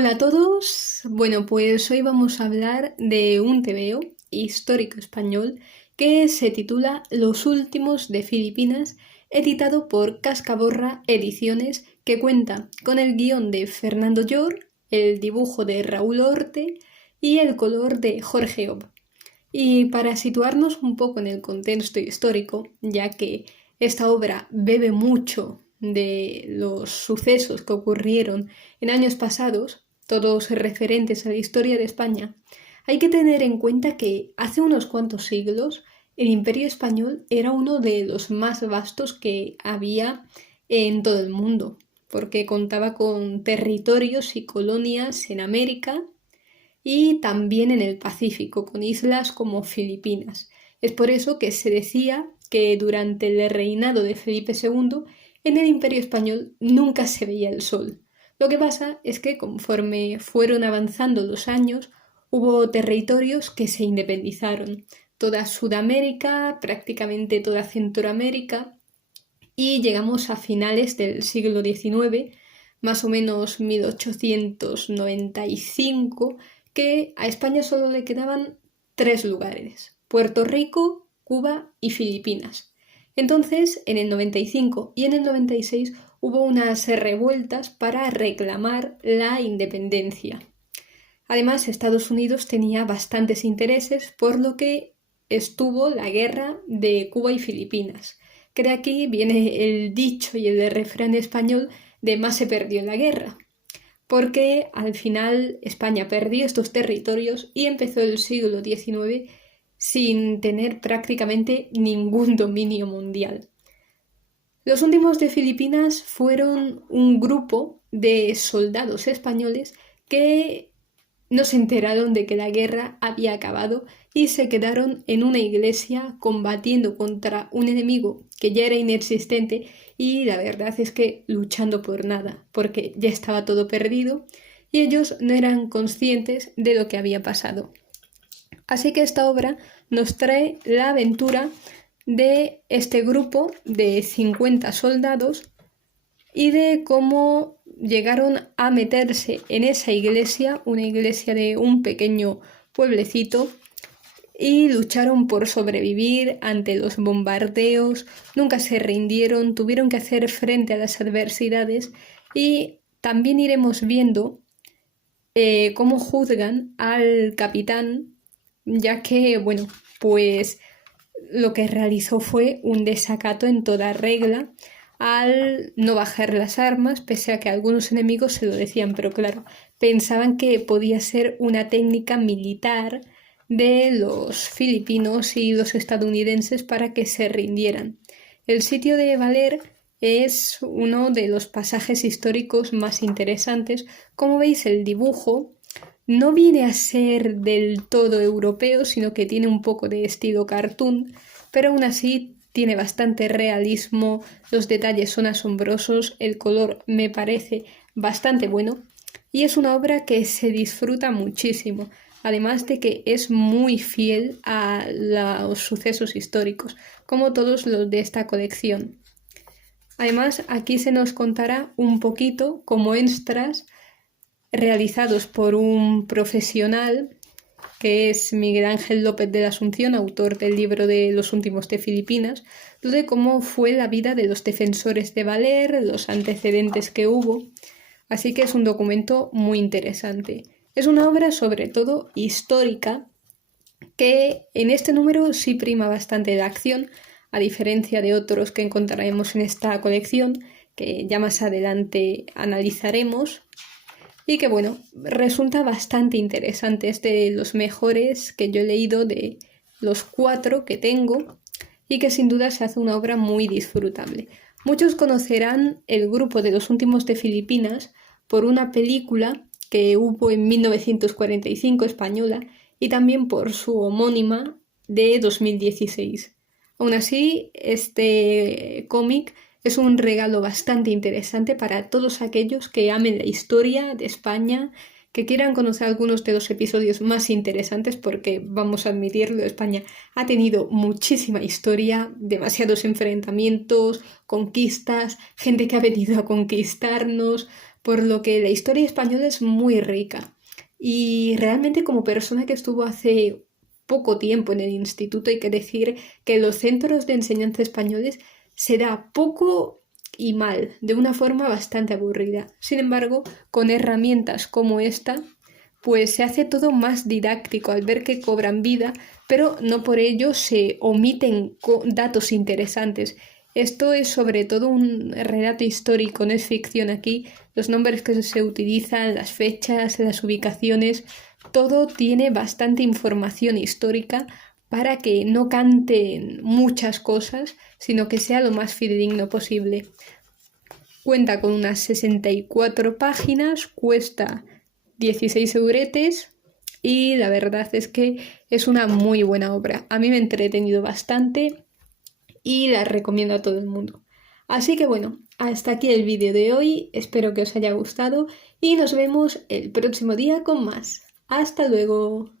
Hola a todos. Bueno, pues hoy vamos a hablar de un tebeo histórico español que se titula Los últimos de Filipinas, editado por Cascaborra Ediciones, que cuenta con el guión de Fernando Llor, el dibujo de Raúl Orte y el color de Jorge Ob. Y para situarnos un poco en el contexto histórico, ya que esta obra bebe mucho de los sucesos que ocurrieron en años pasados, todos referentes a la historia de España, hay que tener en cuenta que hace unos cuantos siglos el Imperio Español era uno de los más vastos que había en todo el mundo, porque contaba con territorios y colonias en América y también en el Pacífico, con islas como Filipinas. Es por eso que se decía que durante el reinado de Felipe II en el Imperio Español nunca se veía el sol. Lo que pasa es que conforme fueron avanzando los años, hubo territorios que se independizaron. Toda Sudamérica, prácticamente toda Centroamérica, y llegamos a finales del siglo XIX, más o menos 1895, que a España solo le quedaban tres lugares: Puerto Rico, Cuba y Filipinas. Entonces, en el 95 y en el 96 hubo unas revueltas para reclamar la independencia. Además, Estados Unidos tenía bastantes intereses, por lo que estuvo la guerra de Cuba y Filipinas, que de aquí viene el dicho y el refrán español de más se perdió en la guerra, porque al final España perdió estos territorios y empezó el siglo XIX sin tener prácticamente ningún dominio mundial. Los últimos de Filipinas fueron un grupo de soldados españoles que no se enteraron de que la guerra había acabado y se quedaron en una iglesia combatiendo contra un enemigo que ya era inexistente, y la verdad es que luchando por nada, porque ya estaba todo perdido y ellos no eran conscientes de lo que había pasado. Así que esta obra nos trae la aventura de este grupo de 50 soldados y de cómo llegaron a meterse en esa iglesia, una iglesia de un pequeño pueblecito, y lucharon por sobrevivir ante los bombardeos, nunca se rindieron, tuvieron que hacer frente a las adversidades, y también iremos viendo cómo juzgan al capitán, ya que, bueno, pues lo que realizó fue un desacato en toda regla al no bajar las armas, pese a que algunos enemigos se lo decían, pero claro, pensaban que podía ser una técnica militar de los filipinos y los estadounidenses para que se rindieran. El sitio de Valer es uno de los pasajes históricos más interesantes. Como veis, el dibujo no viene a ser del todo europeo, sino que tiene un poco de estilo cartoon, pero aún así tiene bastante realismo, los detalles son asombrosos, el color me parece bastante bueno y es una obra que se disfruta muchísimo, además de que es muy fiel a los sucesos históricos, como todos los de esta colección. Además, aquí se nos contará un poquito como extras realizados por un profesional, que es Miguel Ángel López de la Asunción, autor del libro de Los últimos de Filipinas, de cómo fue la vida de los defensores de Valer, los antecedentes que hubo. Así que es un documento muy interesante. Es una obra sobre todo histórica, que en este número sí prima bastante la acción, a diferencia de otros que encontraremos en esta colección, que ya más adelante analizaremos, y que bueno, resulta bastante interesante. Es de los mejores que yo he leído de los 4 que tengo, y que sin duda se hace una obra muy disfrutable. Muchos conocerán el grupo de Los últimos de Filipinas por una película que hubo en 1945 española, y también por su homónima de 2016. Aún así, este cómic es un regalo bastante interesante para todos aquellos que amen la historia de España, que quieran conocer algunos de los episodios más interesantes, porque vamos a admitirlo, España ha tenido muchísima historia, demasiados enfrentamientos, conquistas, gente que ha venido a conquistarnos, por lo que la historia española es muy rica. Y realmente como persona que estuvo hace poco tiempo en el instituto, hay que decir que los centros de enseñanza españoles se da poco y mal, de una forma bastante aburrida. Sin embargo, con herramientas como esta, pues se hace todo más didáctico al ver que cobran vida, pero no por ello se omiten datos interesantes. Esto es sobre todo un relato histórico, no es ficción aquí. Los nombres que se utilizan, las fechas, las ubicaciones, todo tiene bastante información histórica para que no canten muchas cosas, sino que sea lo más fidedigno posible. Cuenta con unas 64 páginas, cuesta 16 euretes y la verdad es que es una muy buena obra. A mí me ha entretenido bastante y la recomiendo a todo el mundo. Así que bueno, hasta aquí el vídeo de hoy, espero que os haya gustado y nos vemos el próximo día con más. ¡Hasta luego!